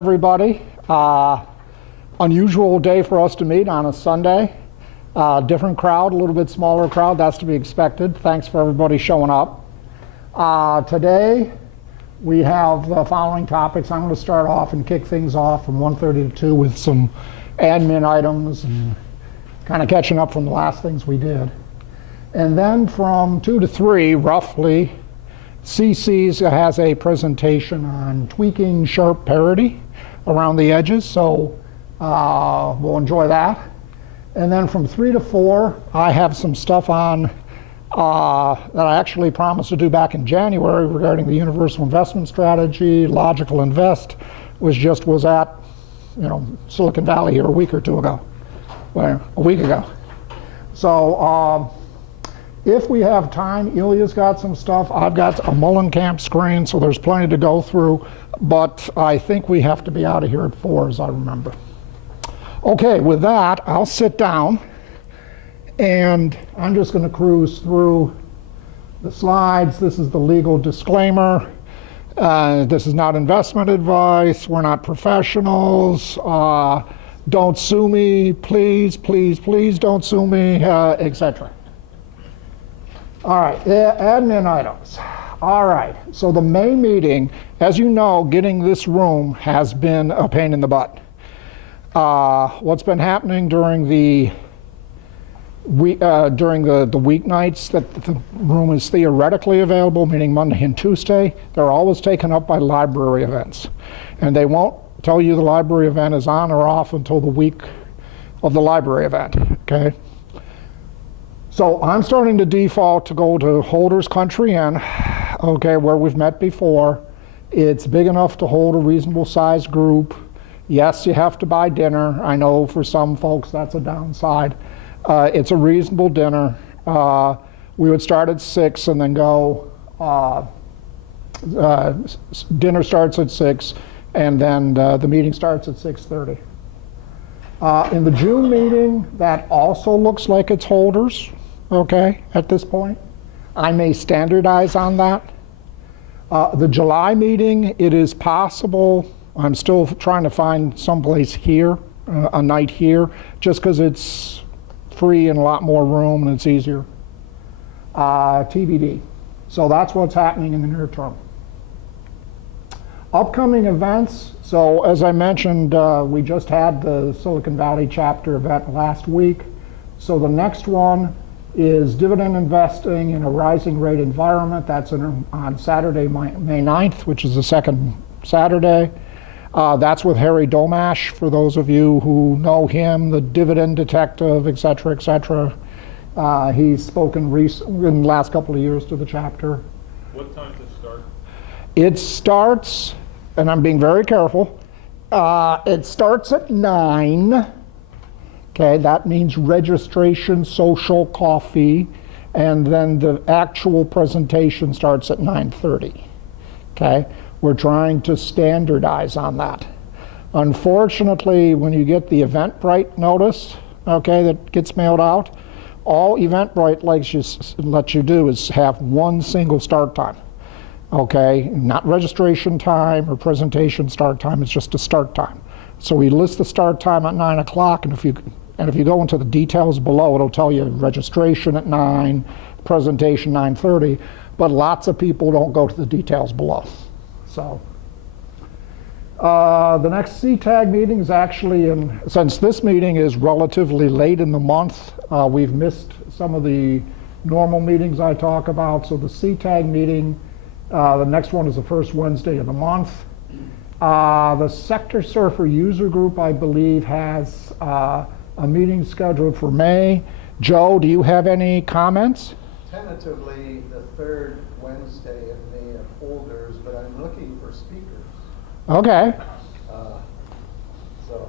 Everybody. Unusual day for us to meet on a Sunday. Different crowd, a little bit smaller crowd, that's to be expected. Thanks for everybody showing up. Today we have the following topics. I'm going to start off and kick things off from 1:30 to 2 with some admin items and kind of catching up from the last things we did. And then from 2 to 3, roughly, CC's has a presentation on tweaking sharp parity around the edges, so we'll enjoy that. And then from 3 to 4, I have some stuff on that I actually promised to do back in January regarding the universal investment strategy. Logical Invest was at Silicon Valley here a week or two ago, well, a week ago. So if we have time, Ilya's got some stuff. I've got a Mullenkamp screen, so there's plenty to go through. But I think we have to be out of here at 4, as I remember. Okay, with that, I'll sit down. And I'm just going to cruise through the slides. This is the legal disclaimer. This is not investment advice. We're not professionals. Don't sue me. Please, please, please don't sue me, etc. All right, admin items. All right, so the May meeting, as you know, getting this room has been a pain in the butt. What's been happening during the weeknights that the room is theoretically available, meaning Monday and Tuesday, they're always taken up by library events. And they won't tell you the library event is on or off until the week of the library event, okay? So I'm starting to default to go to Holder's Country Inn, okay, where we've met before. It's big enough to hold a reasonable sized group. Yes, you have to buy dinner. I know for some folks that's a downside. It's a reasonable dinner. We would start at 6 and then go, dinner starts at 6 and then the meeting starts at 6:30. In the June meeting, that also looks like it's Holders. Okay, at this point. I may standardize on that. The July meeting, it is possible, I'm still trying to find someplace here, a night here, just because it's free and a lot more room and it's easier. TBD. So that's what's happening in the near term. Upcoming events, so as I mentioned, we just had the Silicon Valley chapter event last week. So the next one is dividend investing in a rising rate environment. That's on Saturday, May 9th, which is the second Saturday. That's with Harry Domash, for those of you who know him, the dividend detective, et cetera, et cetera. He's spoken in the last couple of years to the chapter. What time does it start? It starts, and I'm being very careful, it starts at 9. Okay, that means registration, social, coffee, and then the actual presentation starts at 9:30. Okay, we're trying to standardize on that. Unfortunately, when you get the Eventbrite notice, okay, that gets mailed out, all Eventbrite lets you do is have one single start time. Okay, not registration time or presentation start time, it's just a start time. So we list the start time at 9 o'clock, and if you go into the details below, it'll tell you registration at 9, presentation 9:30, but lots of people don't go to the details below. So the next CTAG meeting is actually since this meeting is relatively late in the month, we've missed some of the normal meetings I talk about. So the CTAG meeting, the next one is the first Wednesday of the month. The Sector Surfer user group, I believe, has a meeting scheduled for May. Joe, do you have any comments? Tentatively, the third Wednesday in May at Holders, but I'm looking for speakers. Okay. So,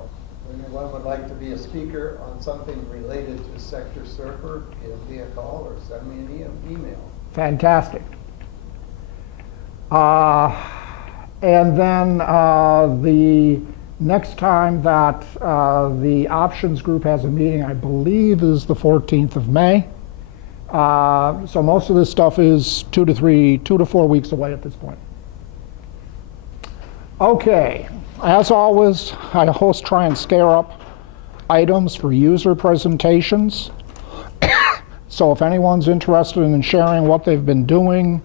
if anyone would like to be a speaker on something related to Sector Surfer, give me a call or send me an email. Fantastic. And then the next time that the options group has a meeting, I believe, is the 14th of May. So most of this stuff is 2 to 4 weeks away at this point. Okay, as always, I host try and scare up items for user presentations. So if anyone's interested in sharing what they've been doing,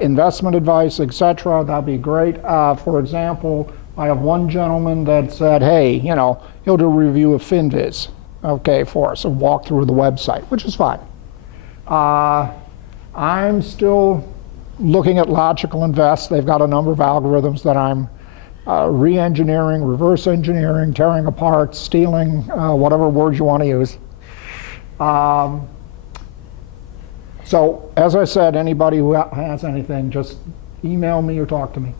investment advice, etc., that'd be great. For example, I have one gentleman that said, hey, you know, he'll do a review of FinViz, okay, for us, and walk through the website, which is fine. I'm still looking at Logical Invest. They've got a number of algorithms that I'm re-engineering, reverse engineering, tearing apart, stealing, whatever words you want to use. So, as I said, anybody who has anything, just email me or talk to me.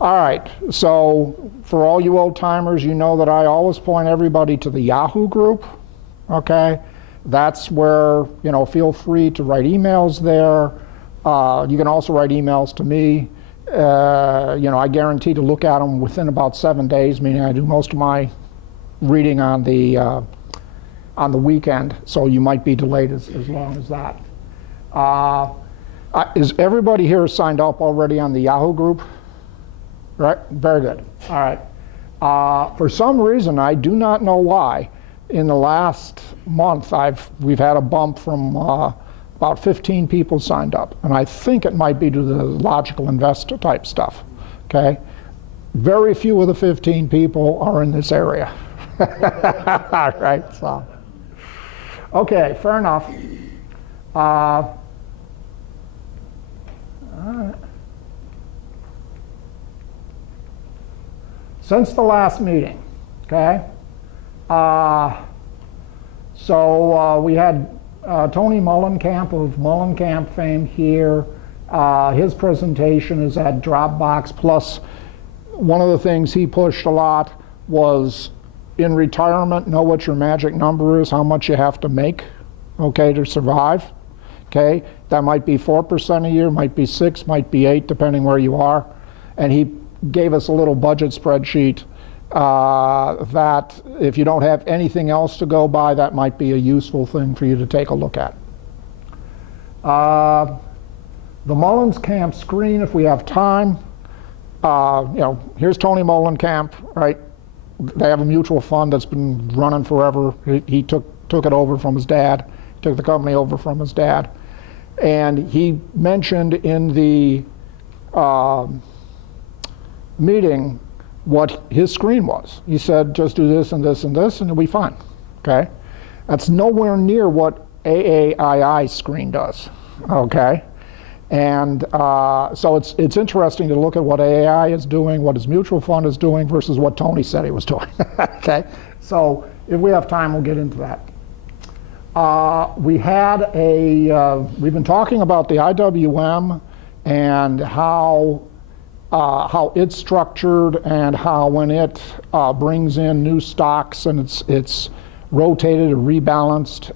All right, so for all you old timers, you know that I always point everybody to the Yahoo group, okay? That's where, you know, feel free to write emails there. You can also write emails to me. You know, I guarantee to look at them within about 7 days, meaning I do most of my reading on the weekend, so you might be delayed as long as that. Is everybody here signed up already on the Yahoo group? Right, very good. All right. For some reason, I do not know why, in the last month, we've had a bump from about 15 people signed up, and I think it might be to the logical investor type stuff. Okay, very few of the 15 people are in this area. All right, so okay, fair enough. All right. Since the last meeting, okay, so we had Tony Mullenkamp of Mullenkamp fame here. His presentation is at Dropbox, plus one of the things he pushed a lot was in retirement, know what your magic number is, how much you have to make, okay, to survive, okay? That might be 4% a year, might be 6, might be 8, depending where you are. And he gave us a little budget spreadsheet that if you don't have anything else to go by, that might be a useful thing for you to take a look at. The Mullenkamp screen, if we have time, you know, here's Tony Mullenkamp, right? They have a mutual fund that's been running forever. He took it over from his dad, took the company over from his dad. And he mentioned in the meeting what his screen was. He said, just do this and this and this, and it'll be fine, okay? That's nowhere near what AAII's screen does, okay? And so it's interesting to look at what AAI is doing, what his mutual fund is doing, versus what Tony said he was doing, okay? So if we have time, we'll get into that. We've been talking about the IWM and how it's structured, and how when it brings in new stocks and it's rotated or rebalanced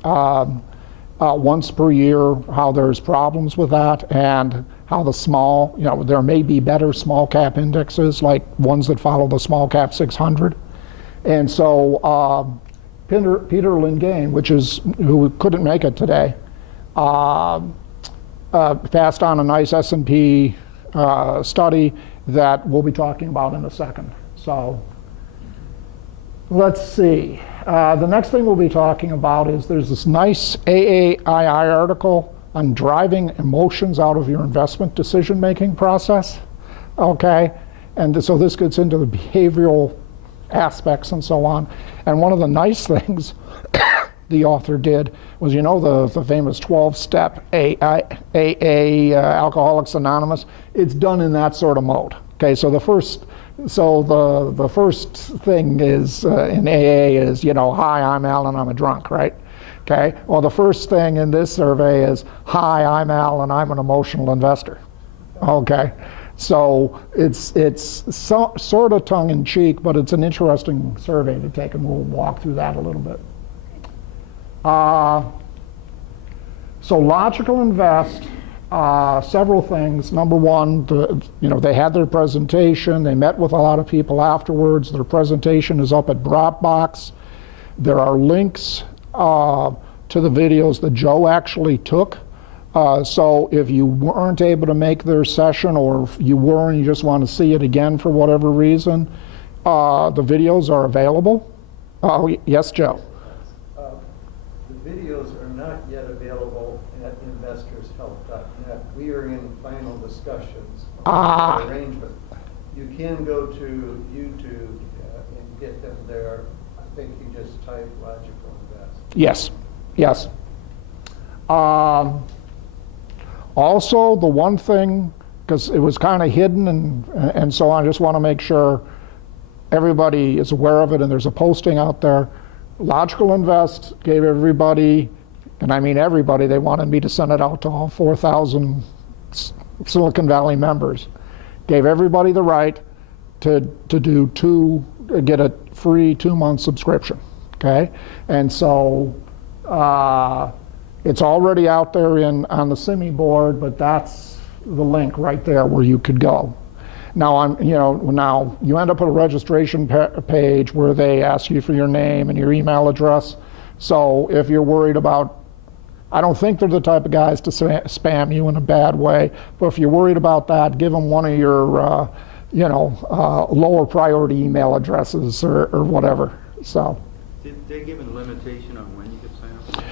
once per year, how there's problems with that, and how the small, you know, there may be better small cap indexes, like ones that follow the small cap 600. And so Peter Lingane, who couldn't make it today, passed on a nice S&P study that we'll be talking about in a second. So let's see. The next thing we'll be talking about is there's this nice AAII article on driving emotions out of your investment decision-making process, okay? And so this gets into the behavioral aspects and so on. And one of the nice things the author did was, you know, the famous 12-step AA, Alcoholics Anonymous. It's done in that sort of mode. Okay, so the first thing is in AA is, you know, hi, I'm Al and I'm a drunk, right? Okay. Well, the first thing in this survey is, hi, I'm Al and I'm an emotional investor. Okay. So it's sort of tongue-in-cheek, but it's an interesting survey to take, and we'll walk through that a little bit. So Logical Invest, several things. Number one, they had their presentation. They met with a lot of people afterwards. Their presentation is up at Dropbox. There are links to the videos that Joe actually took So if you weren't able to make their session, or if you were and you just want to see it again for whatever reason, the videos are available. Oh, yes, Joe? The videos are not yet available at investorshelp.net. We are in final discussions on the arrangement. You can go to YouTube and get them there. I think you just type Logical Invest. Yes, yes. Also, the one thing, because it was kind of hidden and so on, I just want to make sure everybody is aware of it, and there's a posting out there. Logical Invest gave everybody, and I mean everybody, they wanted me to send it out to all 4,000 Silicon Valley members. Gave everybody the right to get a free 2-month subscription, okay? And so it's already out there on the CIMI board, but that's the link right there where you could go. Now now you end up at a registration page where they ask you for your name and your email address. So if you're worried about, I don't think they're the type of guys to spam you in a bad way, but if you're worried about that, give them one of your lower priority email addresses or whatever. So. Did they give a limitation on when you could sign up?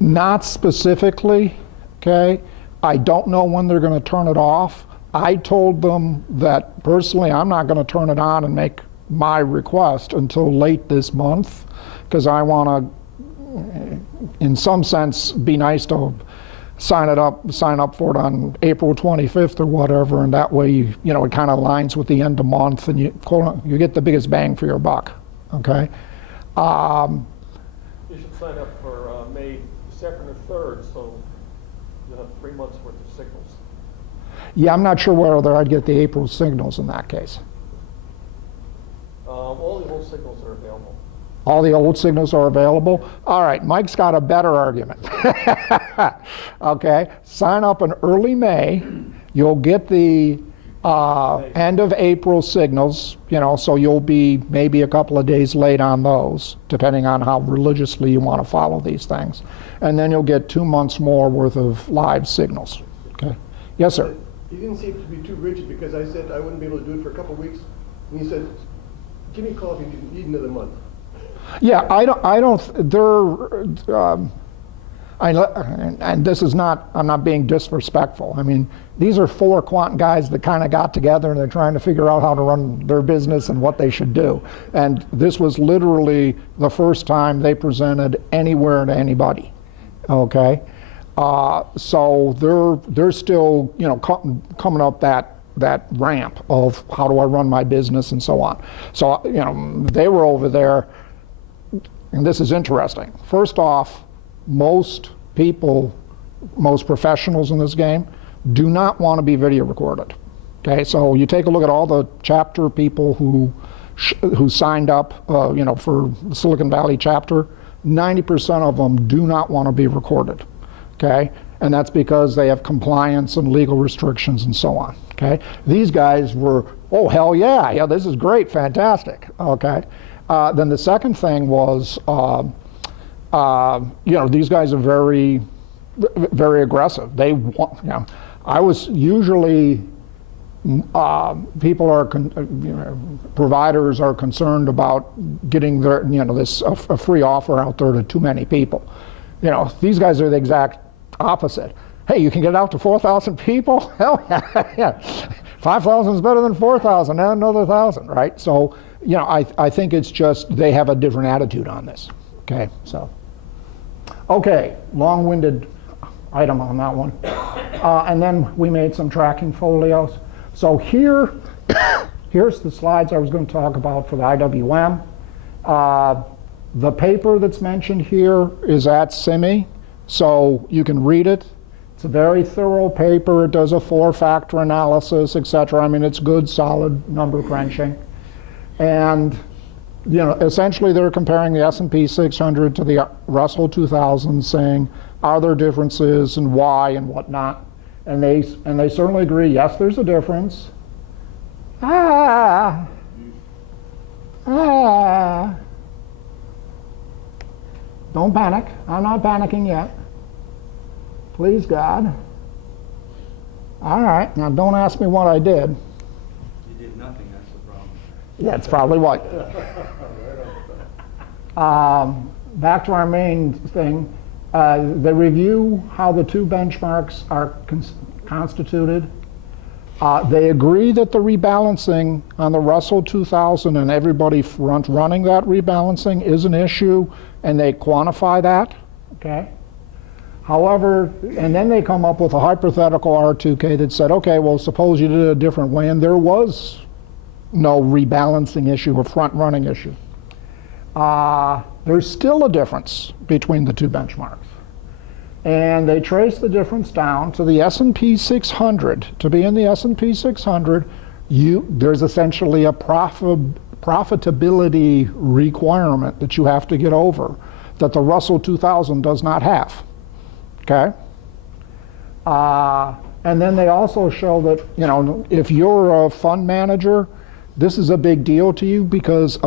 Not specifically, okay? I don't know when they're going to turn it off. I told them that personally I'm not going to turn it on and make my request until late this month, because I want to, in some sense, be nice to sign up for it on April 25th or whatever, and that way it kind of aligns with the end of month, and you get the biggest bang for your buck, okay? You should sign up for May 2nd or 3rd, so you'll have 3 months worth of signals. Yeah, I'm not sure whether I'd get the April signals in that case. All the old signals are available. All the old signals are available? All right, Mike's got a better argument. Okay, sign up in early May. You'll get the end of April signals, so you'll be maybe a couple of days late on those, depending on how religiously you want to follow these things. And then you'll get 2 months more worth of live signals. Okay. Yes, sir. He didn't seem to be too rigid, because I said I wouldn't be able to do it for a couple of weeks. And he said, give me a call if you need another month. Yeah, and this is not, I'm not being disrespectful. I mean, these are 4 quant guys that kind of got together and they're trying to figure out how to run their business and what they should do. And this was literally the first time they presented anywhere to anybody, okay? So they're still, coming up that ramp of how do I run my business and so on. So, they were over there, and this is interesting. First off, most people, most professionals in this game do not want to be video recorded. Okay, so you take a look at all the chapter people who signed up, for the Silicon Valley chapter. 90% of them do not want to be recorded. Okay, and that's because they have compliance and legal restrictions and so on. Okay, these guys were, oh hell yeah, this is great, fantastic. Okay, then the second thing was, these guys are very, very aggressive. They want, I was usually, providers are concerned about getting their, a free offer out there to too many people. These guys are the exact opposite. Hey, you can get out to 4,000 people? Hell yeah. 5,000 is better than 4,000, and another 1,000, right? So, I think it's just they have a different attitude on this. Okay, so. Okay, long-winded item on that one. And then we made some tracking folios. So here's the slides I was going to talk about for the IWM. The paper that's mentioned here is at CIMI, so you can read it. It's a very thorough paper. It does a 4-factor analysis, etc. I mean, it's good, solid number crunching. And essentially they're comparing the S&P 600 to the Russell 2000, saying, are there differences and why and whatnot? And they certainly agree, yes, there's a difference. Don't panic. I'm not panicking yet. Please, God. All right, now don't ask me what I did. You did nothing, that's the problem. Yeah, it's probably what. Back to our main thing. They review how the two benchmarks are constituted. They agree that the rebalancing on the Russell 2000 and everybody running that rebalancing is an issue, and they quantify that, okay? However, and then they come up with a hypothetical R2K that said, okay, well, suppose you did it a different way and there was no rebalancing issue or front running issue. There's still a difference between the two benchmarks. And they trace the difference down to the S&P 600. To be in the S&P 600, there's essentially a profitability requirement that you have to get over that the Russell 2000 does not have. Okay? And then they also show that, you know, if you're a fund manager, this is a big deal to you because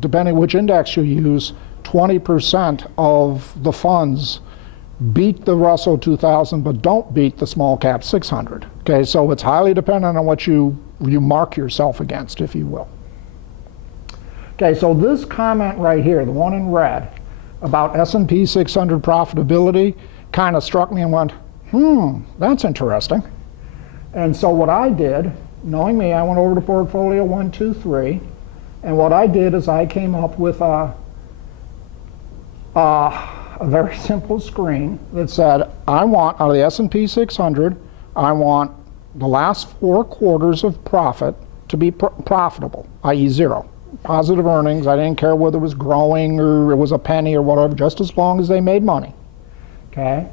depending which index you use, 20% of the funds beat the Russell 2000 but don't beat the small cap 600. Okay, so it's highly dependent on what you mark yourself against, if you will. Okay, so this comment right here, the one in red, about S&P 600 profitability, kind of struck me and went, that's interesting. And so what I did, knowing me, I went over to portfolio 1, 2, 3, and what I did is I came up with a very simple screen that said, I want, out of the S&P 600, I want the last 4 quarters of profit to be profitable, i.e. zero. Positive earnings, I didn't care whether it was growing or it was a penny or whatever, just as long as they made money. Okay?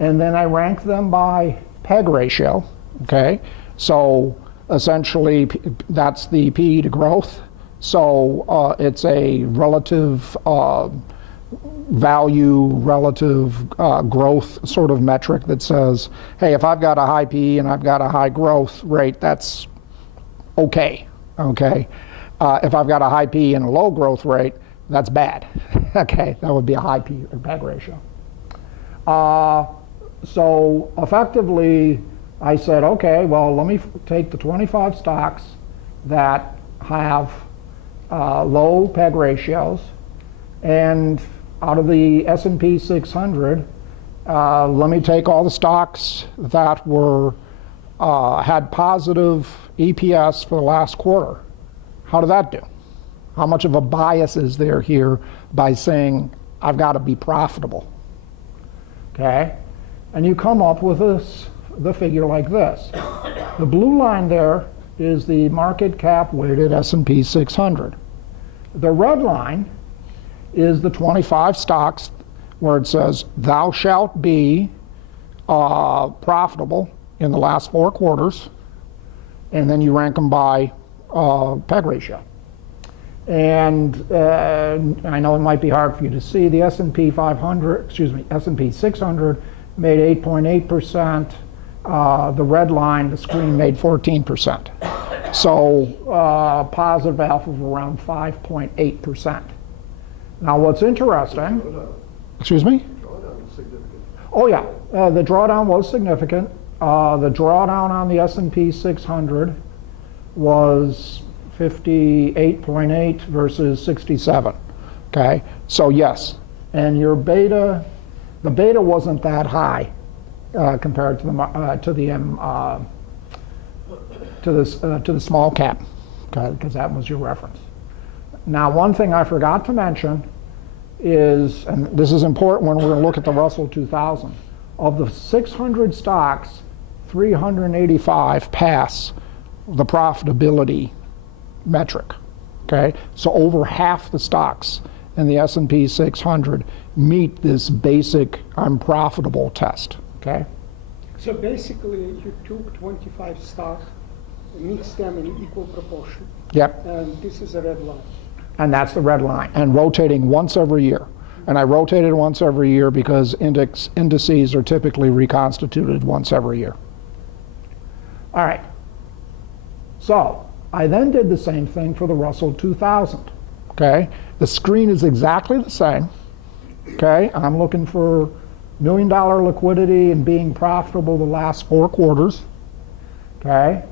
And then I ranked them by PEG ratio. Okay? So essentially, that's the PE to growth. So it's a relative value, relative growth sort of metric that says, hey, if I've got a high PE and I've got a high growth rate, that's okay. Okay? If I've got a high PE and a low growth rate, that's bad. Okay? That would be a high PE or PEG ratio. So effectively, I said, okay, well, let me take the 25 stocks that have low PEG ratios, and out of the S&P 600, let me take all the stocks that were had positive EPS for the last quarter. How did that do? How much of a bias is there here by saying I've got to be profitable? Okay, and you come up with the figure like this. The blue line there is the market cap weighted S&P 600. The red line is the 25 stocks where it says thou shalt be profitable in the last 4 quarters, and then you rank them by PEG ratio. And I know it might be hard for you to see, the S&P 600 made 8.8%. The red line, the screen, made 14%. So positive alpha of around 5.8%. Now what's interesting, excuse me? Drawdown was significant. Oh yeah, the drawdown was significant. The drawdown on the S&P 600 was 58.8 versus 67. Okay, so yes, and your beta, the beta wasn't that high compared to the small cap, okay, because that was your reference. Now, one thing I forgot to mention is, and this is important when we're going to look at the Russell 2000, of the 600 stocks, 385 pass the profitability metric. Okay, so over half the stocks in the S&P 600 meet this basic I'm profitable test. Okay. So basically, you took 25 stocks, mixed them in equal proportion. Yep. And this is a red line. And that's the red line, and rotating once every year. And I rotated once every year because indices are typically reconstituted once every year. All right. So I then did the same thing for the Russell 2000. Okay. The screen is exactly the same. Okay. I'm looking for $1 million liquidity and being profitable the last 4 quarters. Okay?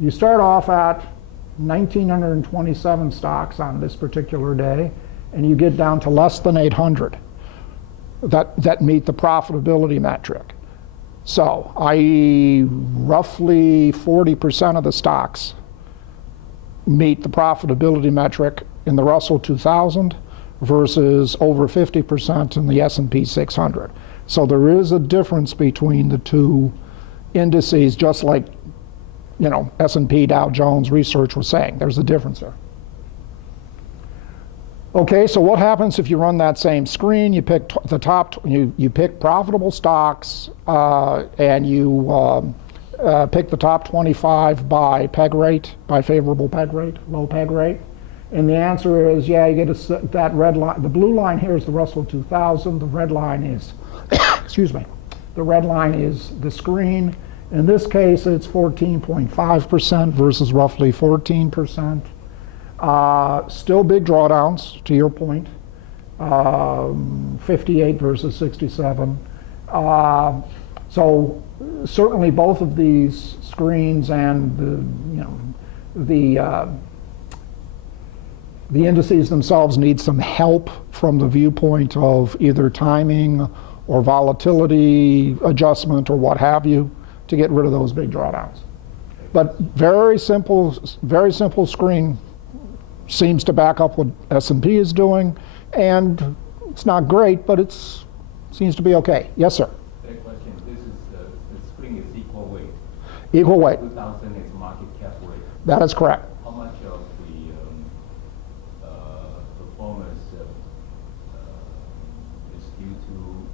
You start off at 1,927 stocks on this particular day, and you get down to less than 800 that meet the profitability metric. So, i.e., roughly 40% of the stocks meet the profitability metric in the Russell 2000 versus over 50% in the S&P 600. So there is a difference between the two indices, just like, you know, S&P, Dow Jones research was saying. There's a difference there. Okay, so what happens if you run that same screen? You pick the top, you pick profitable stocks, and you pick the top 25 by peg rate, by favorable peg rate, low peg rate. And the answer is, yeah, you get that red line. The blue line here is the Russell 2000. The red line is, excuse me, the red line is the screen. In this case, it's 14.5% versus roughly 14%. Still big drawdowns, to your point. 58 versus 67. So certainly both of these screens and the indices themselves need some help from the viewpoint of either timing or volatility adjustment or what have you to get rid of those big drawdowns. But very simple screen seems to back up what S&P is doing, and it's not great, but it seems to be okay. Yes, sir. Question. This is the screen is equal weight. Equal weight. 2000 is market cap weight. That is correct. How much of the performance is due to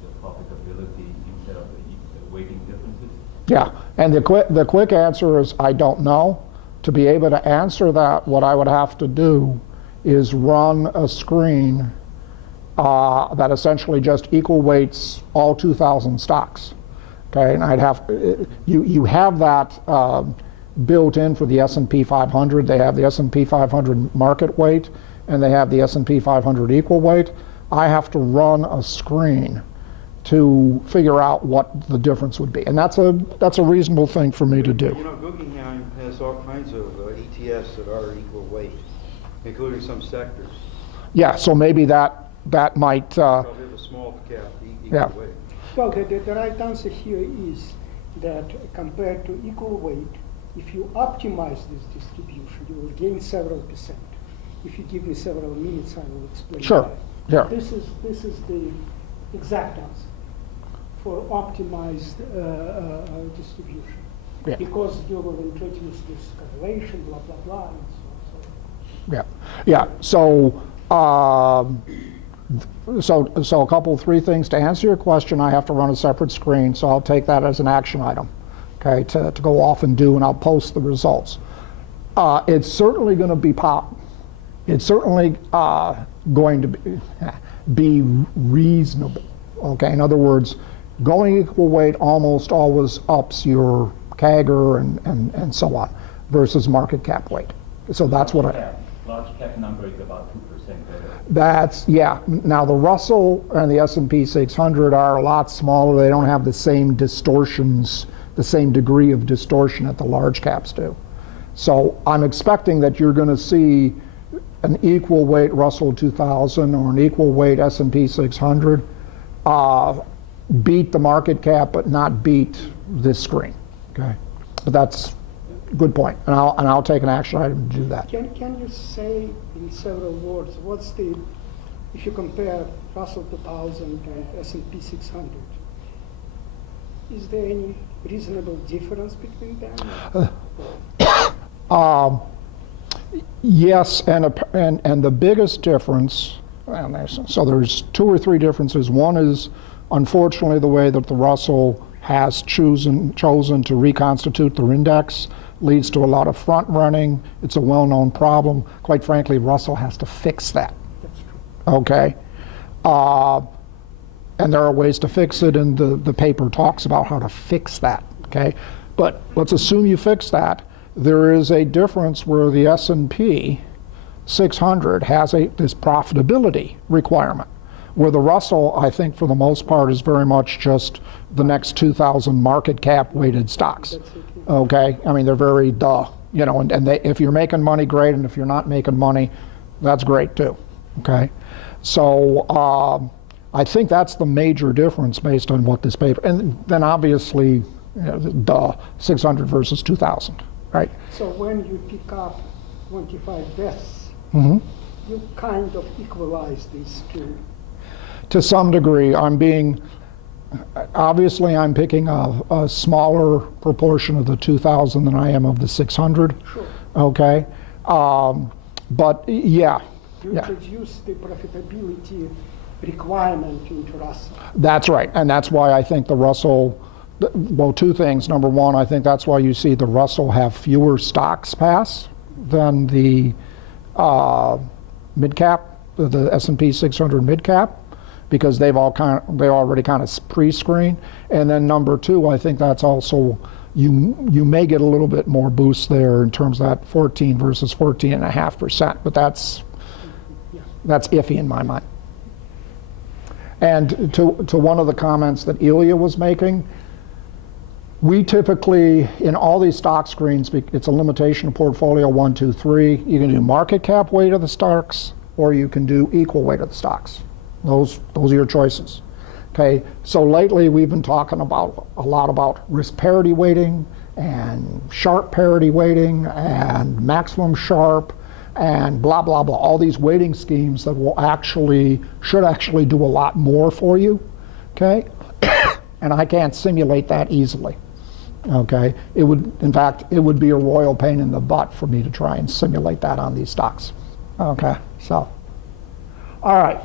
the profitability instead of the weighting differences? Yeah, and the quick answer is I don't know. To be able to answer that, what I would have to do is run a screen that essentially just equal weights all 2,000 stocks. Okay, and I'd have you have that built in for the S&P 500. They have the S&P 500 market weight, and they have the S&P 500 equal weight. I have to run a screen to figure out what the difference would be, and that's a reasonable thing for me to do. You know, Guggenheim has all kinds of ETFs that are equal weight, including some sectors. Yeah, so maybe that might. Probably the small cap equal Yeah. weight. Well, the right answer here is that compared to equal weight, if you optimize this distribution, you will gain several percent. If you give me several minutes, I will explain. Sure. why. Yeah. This is the exact answer for optimized distribution. Yeah. Because you will introduce this correlation, blah, blah, blah, and so on. Yeah, yeah. So a couple, 3 things to answer your question. I have to run a separate screen, so I'll take that as an action item, okay, to go off and do, and I'll post the results. It's certainly going to be It's certainly going to be reasonable. Okay, in other words, going equal weight almost always ups your CAGR and so on versus market cap weight. So that's what large cap number is about 2% better. That's, yeah. Now the Russell and the S&P 600 are a lot smaller. They don't have the same distortions, the same degree of distortion that the large caps do. So I'm expecting that you're going to see an equal weight Russell 2000 or an equal weight S&P 600 beat the market cap, but not beat this screen. Okay, but that's a good point, and I'll take an action item to do that. Can you say in several words what's the, if you compare Russell 2000 and S&P 600, is there any reasonable difference between them? Yes, and the biggest difference, and there's 2 or 3 differences. One is, unfortunately, the way that the Russell has chosen to reconstitute their index leads to a lot of front running. It's a well-known problem. Quite frankly, Russell has to fix that. That's true. Okay, and there are ways to fix it, and the paper talks about how to fix that. Okay, but let's assume you fix that. There is a difference where the S&P 600 has this profitability requirement, Where the Russell, I think for the most part, is very much just the next 2,000 market cap weighted stocks. That's it, yeah. Okay, I mean, they're very you know, and they, if you're making money, great, and if you're not making money, that's great too. Okay, so I think that's the major difference based on what this paper, and then obviously, you know, 600 versus 2,000, right? So when you pick up 25 vests, Mm-hmm. you kind of equalize these two. To some degree, obviously I'm picking a smaller proportion of the 2,000 than I am of the 600. Sure. Okay, but yeah. You Yeah. introduce the profitability requirement into Russell. That's right, and that's why I think the Russell, well, two things. Number one, I think that's why you see the Russell have fewer stocks pass than the mid-cap, the S&P 600 mid-cap, because they already kind of pre-screen. And then number two, I think that's also, you may get a little bit more boost there in terms of that 14 versus 14.5%, but that's iffy in my mind. And to one of the comments that Ilya was making, we typically, in all these stock screens, it's a limitation of portfolio 1, 2, 3. You can do market cap weight of the stocks, or you can do equal weight of the stocks. Those are your choices. Okay, so lately we've been talking about a lot about risk parity weighting and Sharpe parity weighting and maximum Sharpe and blah, blah, blah, all these weighting schemes that should actually do a lot more for you, okay? And I can't simulate that easily, okay? In fact, it would be a royal pain in the butt for me to try and simulate that on these stocks, okay? So, all right.